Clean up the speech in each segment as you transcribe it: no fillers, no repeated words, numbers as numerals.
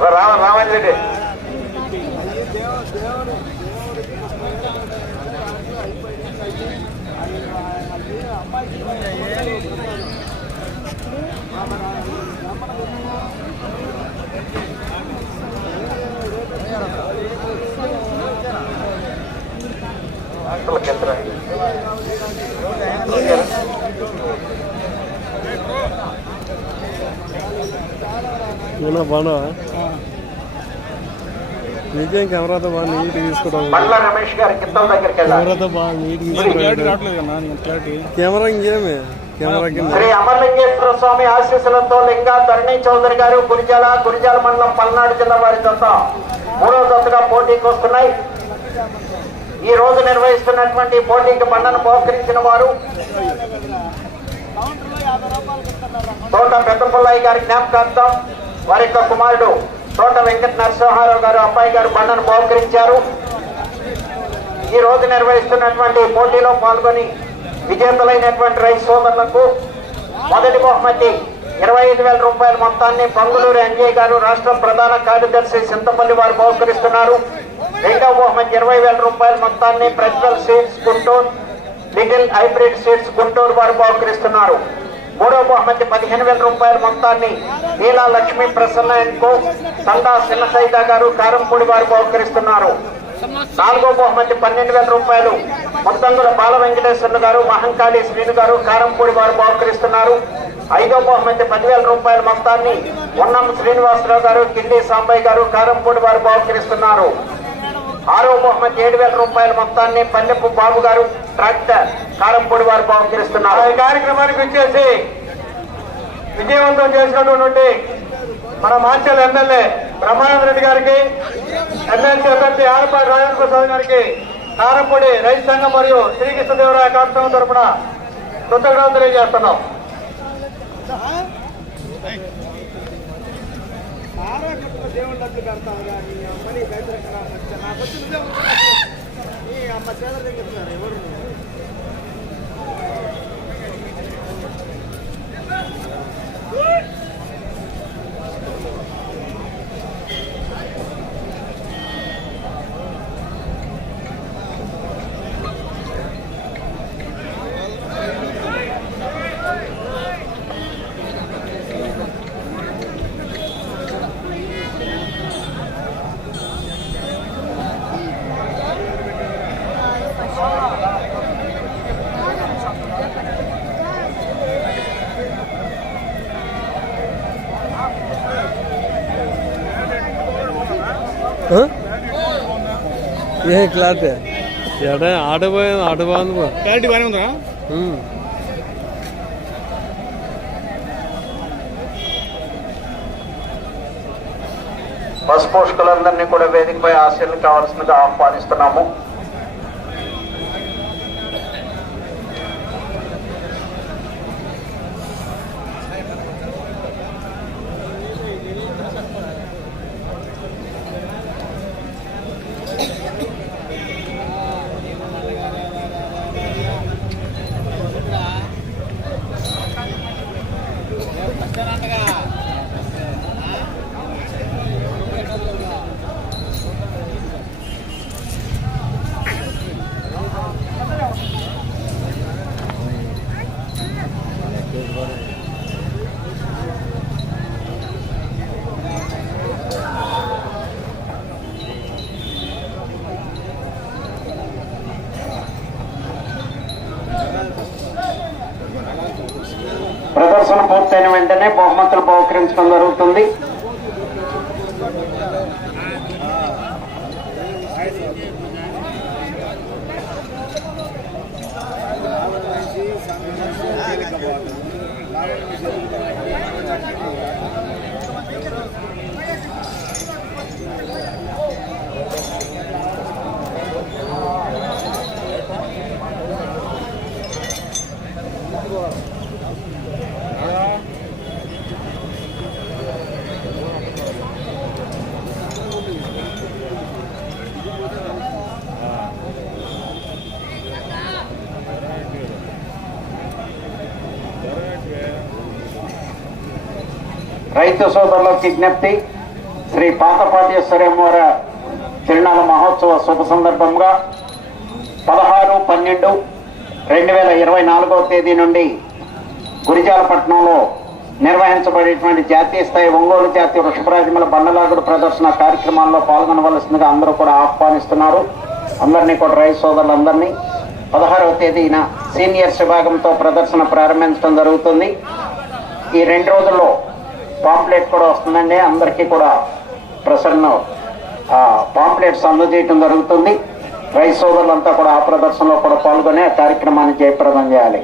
రామారెడ్డి బాగా నిజం కెమెరాతో బాగా నీట్ తీసుకోవడం కెమెరాతో బాగా నీట్ తీసుకోవడం కెమెరా ఇంకేమి కెమెరా శ్రీ అమరలింగేశ్వర స్వామి ఆశీస్సులతో లింగా ధరణి చౌదరి గారు గురిజాల మండలం పల్నాడు జిల్లా వారి జత మూడవ జతగా పోటీకి వస్తున్నాయి. ఈ రోజు నిర్వహిస్తున్నటువంటి పోటీకి బండను బహుకరించిన వారు తోట పెద్దపుల్లయ్య గారి జ్ఞాపకార్థం వారి యొక్క కుమారుడు తోట వెంకట నరసింహారావు గారు అబ్బాయి గారు బండను బహుకరించారు. ఈ రోజు నిర్వహిస్తున్నటువంటి పోటీలో పాల్గొని విజేతలైనటువంటి రైతు సోదరులకు మొదటి బహుమతి 25,000 రూపాయల మొత్తాన్ని బంగుళూరు అంజయ్ గారు రాష్ట్ర ప్రధాన కార్యదర్శి చింతపల్లి వారు బహుకరిస్తున్నారు. రెండవ బహుమతి 20,000 రూపాయల మొత్తాన్ని Prajwal seeds Guntur, little hybrid seeds Guntur వారు బహుకరిస్తున్నారు. మూడవ బహుమతి 15,000 రూపాయల మొత్తాన్ని నీలా లక్ష్మీ ప్రసన్న అండ్ కో సందా చిన్నసైదా గారు కారంపూడి వారు బహుకరిస్తున్నారు. నాలుగో బహుమతి 12,000 రూపాయలు ముత్తంగుల బాల వెంకటేశ్వర్లు గారు మహంకాళి శ్రీను గారు కారంపూడి వారు బహుకరిస్తున్నారు. ఐదో బహుమతి 10,000 రూపాయల మొత్తాన్ని ఉన్నం శ్రీనివాసరావు గారు కిండి సాంబయ్య గారు కారంపూడి వారు బహుకరిస్తున్నారు. ఆరో బహుమతి 7,000 రూపాయల మొత్తాన్ని పల్లెపు బాబు గారు ట్రాక్టర్ కారంపూడి వారు బహుకరిస్తున్నారు. ఈ కార్యక్రమానికి వచ్చేసి విజయవంతం చేసినటువంటి మన మాచల్ ఎమ్మెల్యే బ్రహ్మానంద రెడ్డి గారికి, ఎమ్మెల్సీ అభ్యర్థి ఆలపాటి రాజేంద్ర ప్రసాద్ గారికి కారంపూడి రైతు సంఘం మరియు శ్రీకృష్ణదేవరాయ కార్యక్రమం తరఫున కృతజ్ఞతలు తెలియజేస్తున్నాం. ఏ క్లారిటీ ఆటో బాగుంది క్లారిటీ బాగానే ఉందా? బస్ పోషకులందరినీ కూడా వేదికపై ఆశీర్లు కావాల్సిందిగా ఆహ్వానిస్తున్నాము. ప్రదర్శన పూర్తయిన వెంటనే బహుమతులు బహుకరించడం జరుగుతుంది. రైతు సోదరులకు విజ్ఞప్తి, శ్రీ పాతపాటేశ్వరమ్మవారి తిరునాళ్ళ మహోత్సవ శుభ సందర్భంగా 16/12/2024 తేదీ నుండి గురిజాలపట్నంలో నిర్వహించబడేటువంటి జాతీయ స్థాయి ఒంగోలు జాతీయ వృషభరాజముల బండలాగుడు ప్రదర్శన కార్యక్రమాల్లో పాల్గొనవలసిందిగా అందరూ కూడా ఆహ్వానిస్తున్నారు. అందరినీ కూడా రైతు సోదరులందరినీ 16వ తేదీన సీనియర్స్ విభాగంతో ప్రదర్శన ప్రారంభించడం జరుగుతుంది. ఈ 2 రోజుల్లో పాంప్లెట్ కూడా వస్తుందండి. అందరికీ కూడా ప్రసన్న పాంప్లెట్స్ అందజేయటం జరుగుతుంది. రైతు సోదరులంతా కూడా ఆ ప్రదర్శనలో కూడా పాల్గొని ఆ కార్యక్రమాన్ని జయప్రదం చేయాలి.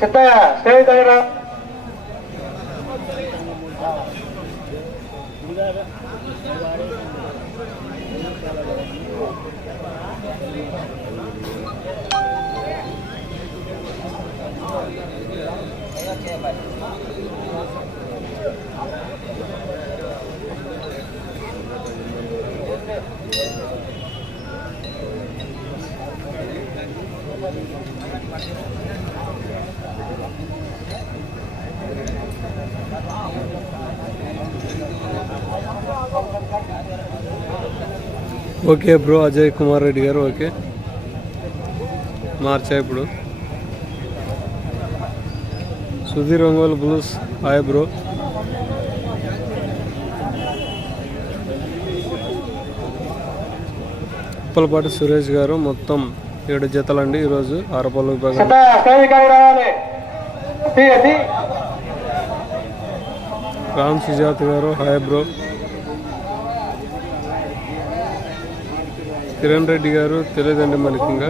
సిద్ధయ్య స్టేజ్ దగ్గర ఓకే బ్రో, అజయ్ కుమార్ రెడ్డి గారు. ఓకే, మార్చా ఇప్పుడు. Sudheer Ongole blues, hi bro. Uppalapati Suresh గారు. మొత్తం 7 జతలండి ఈరోజు ఆరపల్లి విభాగం. రామ్ సుజాత్ గారు, హాయ్ బ్రో. కిరణ్ రెడ్డి గారు, తెలియదండి మనకి ఇంకా.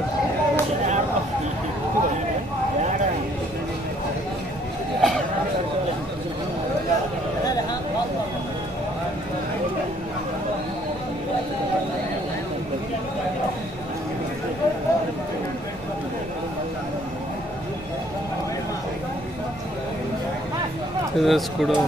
కూడా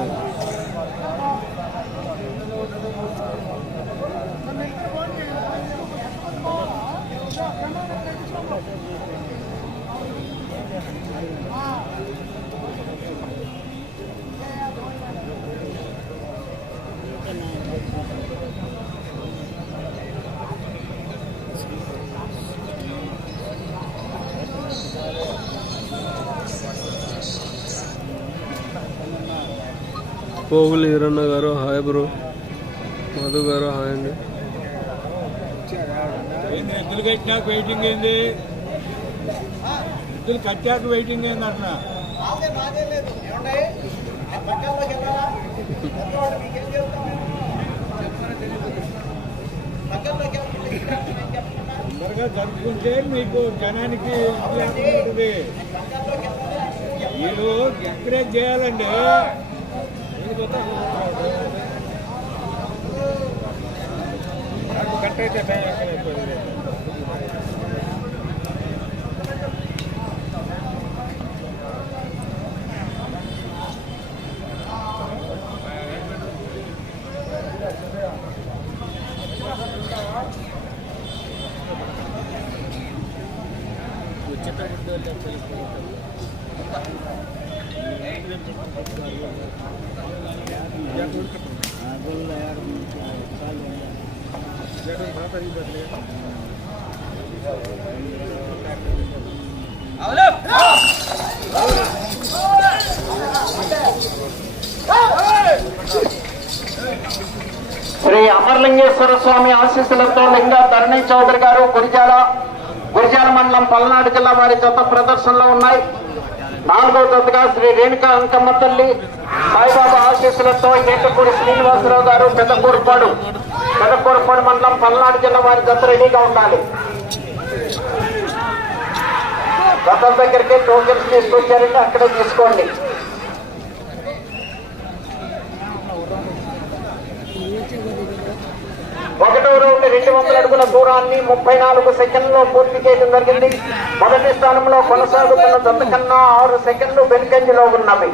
పోగులు ఈరన్న గారు, హాయ్ బ్రో. మధు గారు, హాయ్ అండి. ఎద్దులు కట్టినాక వెయిటింగ్ ఏంది? ఎద్దులు కట్టాక వెయిటింగ్ ఏంది అంటున్నా. తొందరగా జరుపుకుంటే మీకు జనానికి ఉంటుంది. మీరు ఎంకరేజ్ చేయాలండి. కట్ అయితే టైం ఎక్కువైపోయింది. శ్రీ అమరలింగేశ్వర స్వామి ఆశీస్సులతో లింగా ధరణి చౌదరి గారు గురిజాల మండలం పల్నాడు జిల్లా వారి జత ప్రదర్శనలో ఉన్నాయి. 4వ జతగా శ్రీ రేణుకా అంకమ్మ తల్లి సాయిబాబా ఆశీస్సులతో ఏకపూడి శ్రీనివాసరావు గారు పెద్దకూరుపాడు మండలం పల్నాడు జిల్లా వారి జత రెడీగా ఉండాలి. గతం దగ్గరికి టోకెన్స్ తీసుకొచ్చారంటే అక్కడే తీసుకోండి. ఒకటో రౌండ్ 200 అడుగుల దూరాన్ని 34 సెకండ్లో పూర్తి చేయడం జరిగింది. మొదటి స్థానంలో కొనసాగుతున్న జత కన్నా 6 సెకండ్లు వెనుకంజలో ఉన్నవి.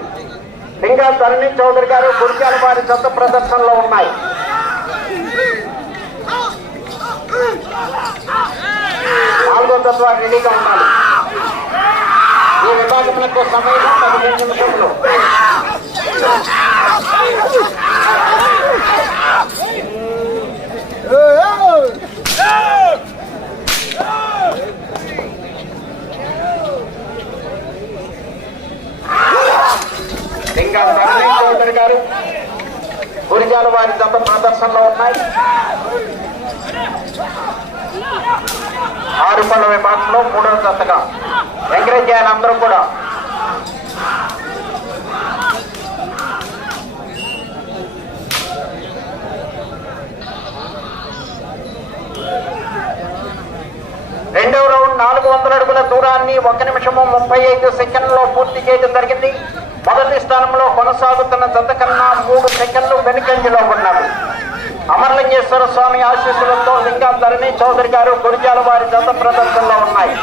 ఇంకా ధరణి చౌదరి గారు గురిజాల వారి జత ప్రదర్శనలో ఉన్నాయి. నాలుగో తత్వ రెడీగా ఉండాలి. ఈ విభాగంలో సమయం 15 నిమిషంలో. ఇంకా ధరణి చౌదరి గారు గురిజాల వారి జత ప్రదర్శనలో ఉన్నాయి. 6 పళ్ళ విభాగంలో 3వ జతగా ఎంకరేజ్ చేయాలి అందరూ కూడా. రెండవ రౌండ్ 400 అడుగుల దూరాన్ని 1 నిమిషము 35 సెకండ్లో పూర్తి చేయడం జరిగింది. మొదటి స్థానంలో కొనసాగుతున్న జత కన్నా 3 సెకండ్లు వెనుకంజలో ఉన్నవి. అమరలింగేశ్వర స్వామి ఆశీస్సులతో లింగా ధరణి చౌదరి గారు గురిజాల వారి జత ప్రదర్శనలో ఉన్నాయి.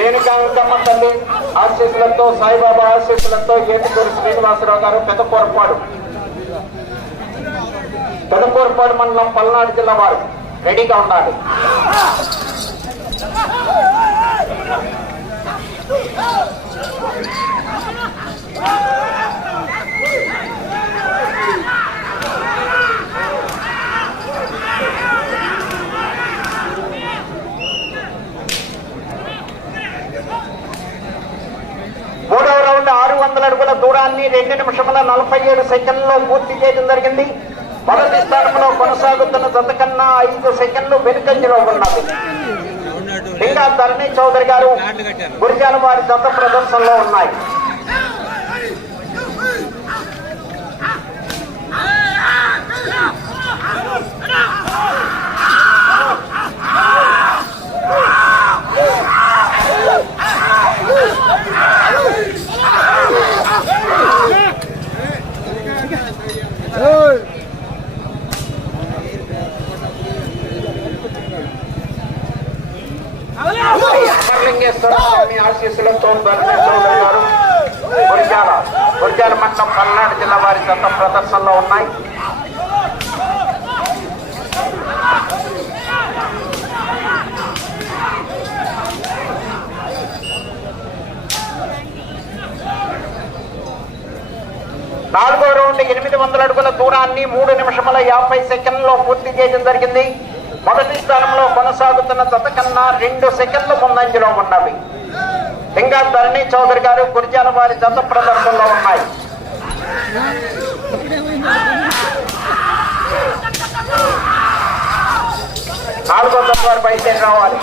రేణుకాంతమ్మ తల్లి ఆశీస్సులతో సాయిబాబా ఆశీస్సులతో ఏటుకూరు శ్రీనివాసరావు గారు పెదకూరుపాడు మండలం పల్నాడు జిల్లా వారు రెడీగా ఉన్నారు. మూడవ రౌండ్ 600 అడుగుల దూరాన్ని 2 నిమిషముల 47 సెకండ్లో పూర్తి చేయడం జరిగింది. మొదటి స్థానంలో కొనసాగుతున్న జత కన్నా 5 సెకండ్లు వెనుకంజలో ఉన్నది. ఇంకా ధరణి చౌదరి గారు గురిజాల వారి జత ప్రదర్శనలో ఉన్నాయి. అమరలింగేశ్వర స్వామి ఆశీస్సులతో ధరణి చౌదరి గారు గురిజాల మండలం పల్నాడు జిల్లా వారి జత ప్రదర్శనలో ఉన్నాయి. నాలుగో రౌండ్ 800 అడుగుల దూరాన్ని 3 నిమిషముల 50 సెకండ్లో పూర్తి చేయడం జరిగింది. మొదటి స్థానంలో కొనసాగుతున్న జత కన్నా 2 సెకండ్లు ముందంజలో ఉన్నవి. ఇంకా ధరణి చౌదరి గారు గురిజాల వారి జత ప్రదర్శనలో ఉన్నాయి. నాలుగో జత వారు బయలుదేరి రావాలి.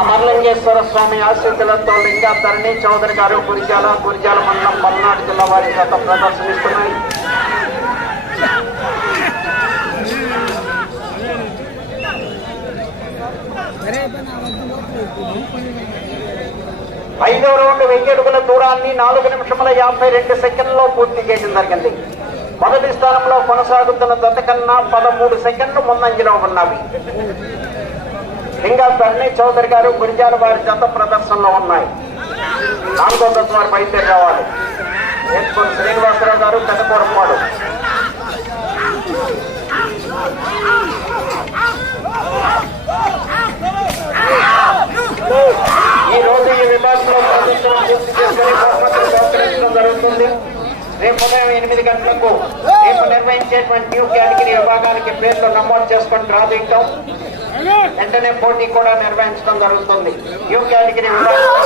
అమరలింగేశ్వర స్వామి ఆశీస్సులతో లింగా ధరణి చౌదరి గారు గురిజాల మండలం పల్నాడు జిల్లా వారి జత ప్రదర్శనిస్తున్నాయి. ఐదో రౌండ్ 1000 అడుగుల దూరాన్ని 4 నిమిషముల 52 సెకండ్లో పూర్తి చేయడం జరిగింది. మొదటి స్థానంలో కొనసాగుతున్న జత కన్నా 13 సెకండ్లు ముందంజలో ఉన్నవి. ఇంకా ధరణి చౌదరి గారు గురిజాల వారి జత ప్రదర్శనలో ఉన్నాయి. నాలుగో జత వారు బయలుదేరి రావాలి. ఏటుకూరు శ్రీనివాసరావు గారు పెదకూరుపాడు. ఈ రోజు ఈ విభాగంలో ప్రదర్శన పూర్తి చేసుకుని జరుగుతుంది. రేపు ఉదయం 8 గంటలకు రేపు నిర్వహించేటువంటి న్యూ కేటగిరీ విభాగానికి పేర్లు నమోదు చేసుకొని డ్రా తీయటం, వెంటనే పోటీ కూడా నిర్వహించడం జరుగుతుంది. న్యూ కేటగిరీ విభాగం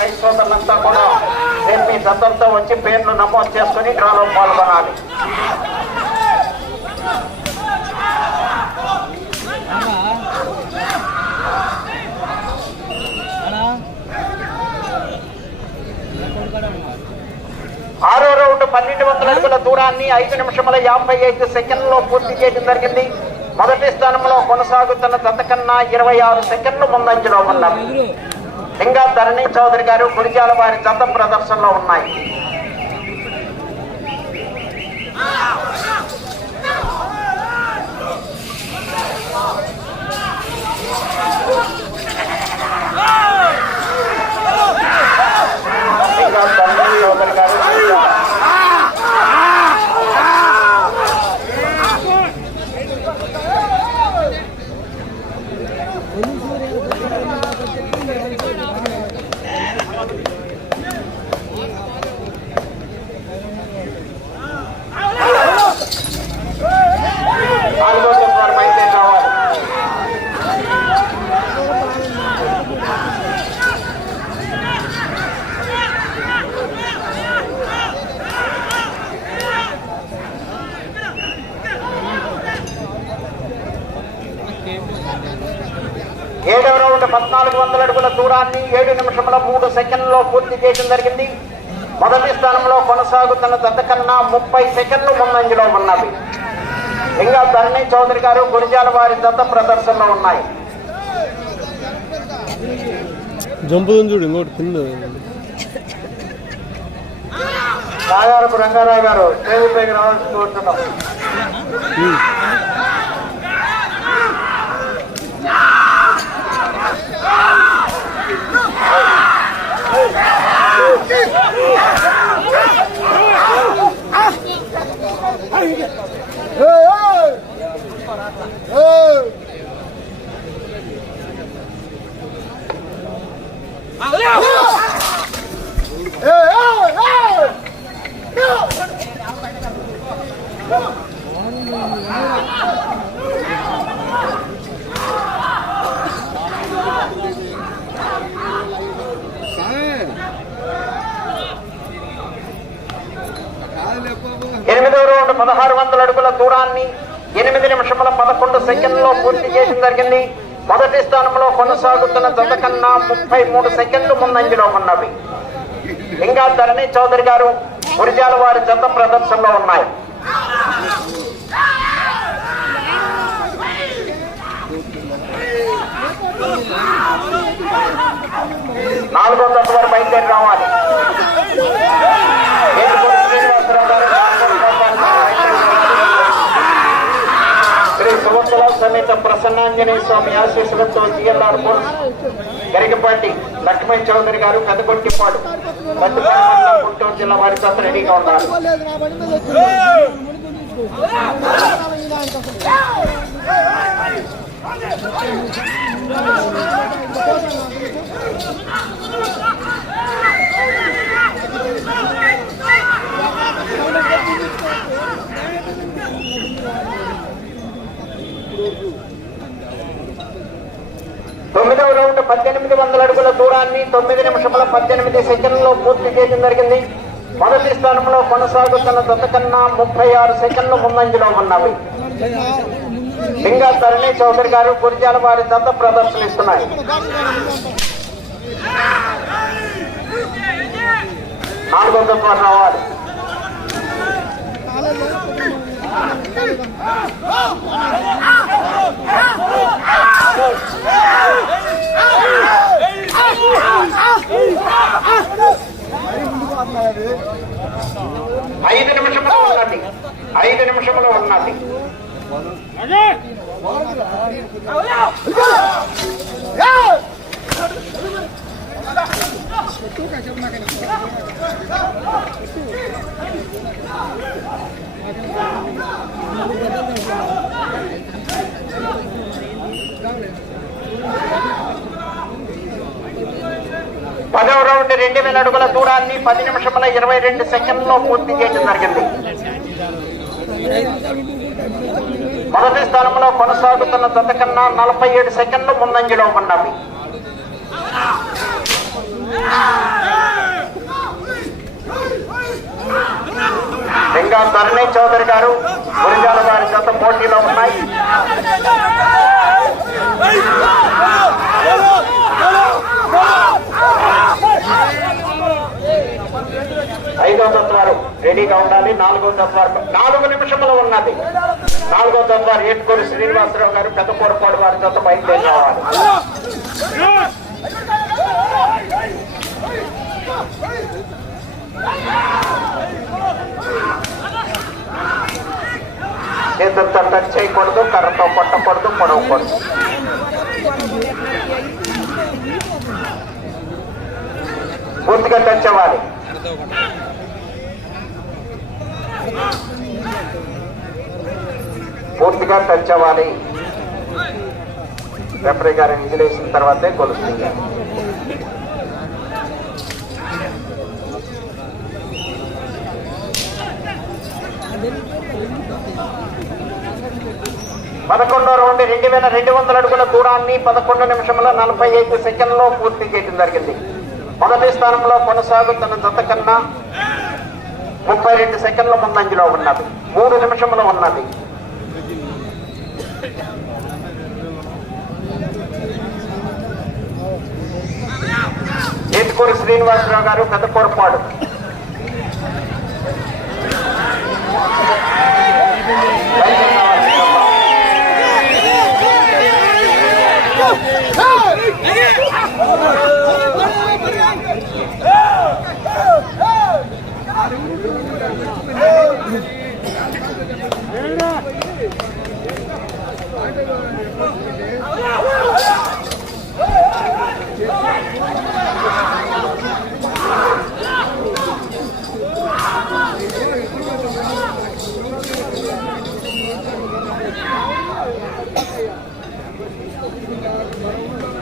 రైతు సోదరులంతా కూడా రేపు మీ జతంతో వచ్చి పేర్లు నమోదు చేసుకుని డ్రాలో పాల్గొనాలి. ఆరో రౌండ్ 1200 అడుగుల దూరాన్ని 5 నిమిషముల 55 సెకండ్లలో పూర్తి చేయడం జరిగింది. మొదటి స్థానంలో కొనసాగుతున్న జత కన్నా 26 సెకండ్లు ముందంజలో ఉన్నారు. ఇంకా ధరణి చౌదరి గారు, గురిజాల వారి జత ప్రదర్శనలో ఉన్నాయి. ఇంకా ధరణి చౌదరి గారు 4వ వారు బయలుదేరి రావాలి. ఏడవ రౌండ్ 1400 అడుగుల దూరాన్ని 7 నిమిషముల 3 సెకండ్లలో పూర్తి చేయడం జరిగింది. మొదటి స్థానంలో కొనసాగుతున్న జత కన్నా 30 సెకండ్లు ముందంజలో ఉన్నవి. ఇంకా ధరణి చౌదరి గారు, గురిజాల వారి జత ప్రదర్శనలో ఉన్నాయి. జంపుదని చూడు ఇంకోటి కింద. నాగారపు రంగారావు గారు స్టేజ్ పైకి రావాల్సి కోరుతున్నాం. ఎనిమిదవ రౌండ్ 1600 అడుగుల దూరాన్ని 8 నిమిషముల 11 సెకండ్లలో పూర్తి చేయడం జరిగింది. మొదటి స్థానంలో కొనసాగుతున్న జత కన్నా 33 సెకండ్లు ముందంజలో ఉన్నవి. ఇంకా ధరణి చౌదరి గారు, గురిజాల వారి జత ప్రదర్శనలో ఉన్నాయి. 4వ జత వారు బయలుదేరి రావాలి. శ్రీ సువత్సల సమేత ప్రసన్నాంజనేయ స్వామి ఆశీస్సులతో జిఎల్ఆర్ బోర్డ్స్ గరికపాటి లక్ష్మణ్ చౌదరి గారు, పెదకొట్టిపాడు, పత్తిపాడు మండలం, గుంటూరు జిల్లా వారి జత రెడీగా ఉన్నారు. తొమ్మిదవ రౌండ్ 1800 అడుగుల దూరాన్ని 9 నిమిషముల 18 సెకండ్లలో పూర్తి చేయడం జరిగింది. మొదటి స్థానంలో కొనసాగుతున్న జత కన్నా 36 సెకండ్లు ముందంజలో ఉన్నవి. ఇంకా ధరణి చౌదరి గారు, గురిజాల వారి జత ప్రదర్శనిస్తున్నాయి. 4వ జత వారు రావాలి. ఐదు నిమిషంలో ఉన్నది. 5 నిమిషంలో ఉన్నది. పదవ రౌండ్ 2000 అడుగుల దూరాన్ని 10 నిమిషముల 22 సెకండ్లో పూర్తి చేయడం జరిగింది. మొదటి స్థానంలో కొనసాగుతున్న జత కన్నా 47 సెకండ్లు ముందంజలో ఉన్నవి. ఇంకా ధరణి చౌదరి గారు గురిజాల వారి జత పోటీలో ఉన్నాయి. ఐదవ జత వారు రెడీగా ఉండాలి. నాలుగో జత వారు 4 నిమిషంలో ఉన్నది. 4వ జత వారు ఏటుకూరు శ్రీనివాసరావు గారు పెద్దపూరపాడు వారి జత బయలుదేరి రావాలి. చేతులతో టచ్ చేయకూడదు, కర్రతో కొట్టకూడదు, పొడవకూడదు. పూర్తిగా టచ్ అవ్వాలి. పూర్తిగా టచ్ అవ్వాలి. రెఫరీ గారిని విజిలేసిన తర్వాతే కొలుస్తుంది. పదకొండో రౌండ్ 2200 అడుగుల దూరాన్ని 11 నిమిషముల 45 సెకండ్లో పూర్తి చేయడం జరిగింది. మొదటి స్థానంలో కొనసాగుతున్న జత కన్నా 32 సెకండ్ల ముందంజలో ఉన్నది. 3 నిమిషములు ఉన్నది. ఏటుకూరు శ్రీనివాసరావు గారు పెద్దపూరపాడు.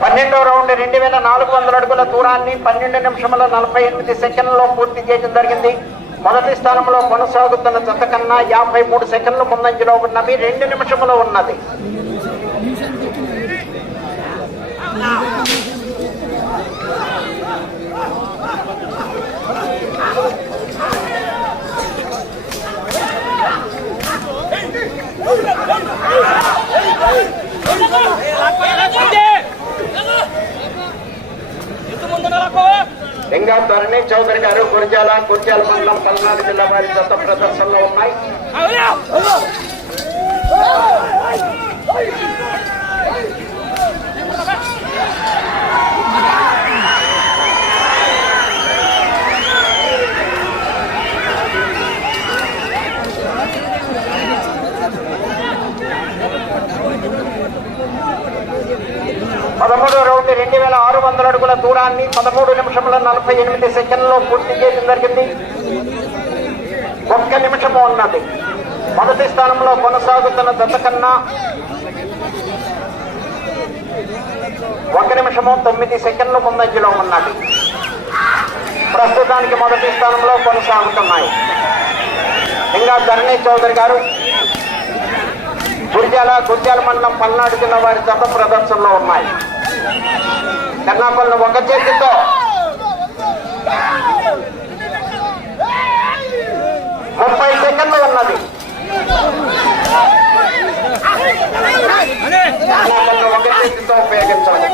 పన్నెండో రౌండ్ 2400 అడుగుల దూరాన్ని 12 నిమిషముల 48 సెకండ్లలో పూర్తి చేయడం జరిగింది. మొదటి స్థానంలో కొనసాగుతున్న జత కన్నా 53 సెకండ్లు ముందంజలో ఉన్నవి. 2 నిమిషములు ఉన్నది. ఇంకా ధరణి చౌదరి గారు గురిజాల మండలం పల్నాడు జిల్లా వారి జత ప్రదర్శనలో ఉన్నాయి. పదమూడో రౌండ్ 2600 అడుగుల దూరాన్ని 13 నిమిషముల 48 సెకండ్లో పూర్తి చేయడం జరిగింది. 1 నిమిషము ఉన్నది. మొదటి స్థానంలో కొనసాగుతున్న జత కన్నా 1 నిమిషము 9 సెకండ్లు ముందంజలో ఉన్నది. ప్రస్తుతానికి మొదటి స్థానంలో కొనసాగుతున్నాయి. ఇంకా ధరణి చౌదరి గారు గురిజాల మండలం పల్నాడు జిల్లా వారి జత ప్రదర్శనలో ఉన్నాయి. కన్నాపల్లి ఒక చేతితో 30 సెకండ్లు ఉన్నది. కన్నాపల్లి ఒక చేతితో ఉపయోగించాలి.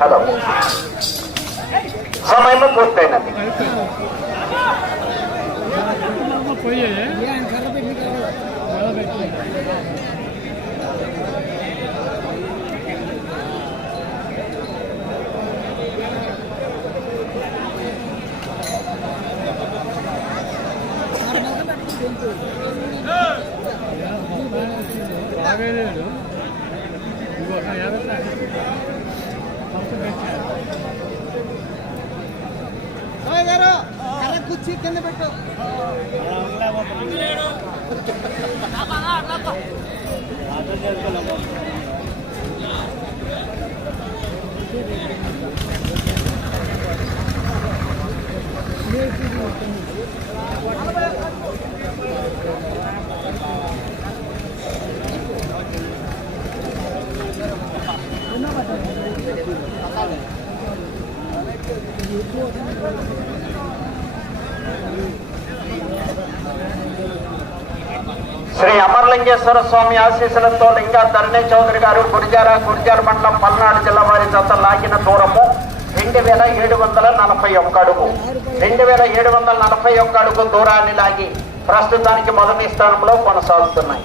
హలో, సమయం పూర్తయినది. కుర్చీ కింద పెట్టు. శ్రీ అమరలింగేశ్వర స్వామి ఆశీస్సులతో లింగా ధరణి చౌదరి గారు గురిజార మండలం పల్నాడు జిల్లా వారి జత లాగిన దూరము 2741 అడుగు. 2741 అడుగు దూరాన్ని లాగి ప్రస్తుతానికి మొదటి స్థానంలో కొనసాగుతున్నాయి.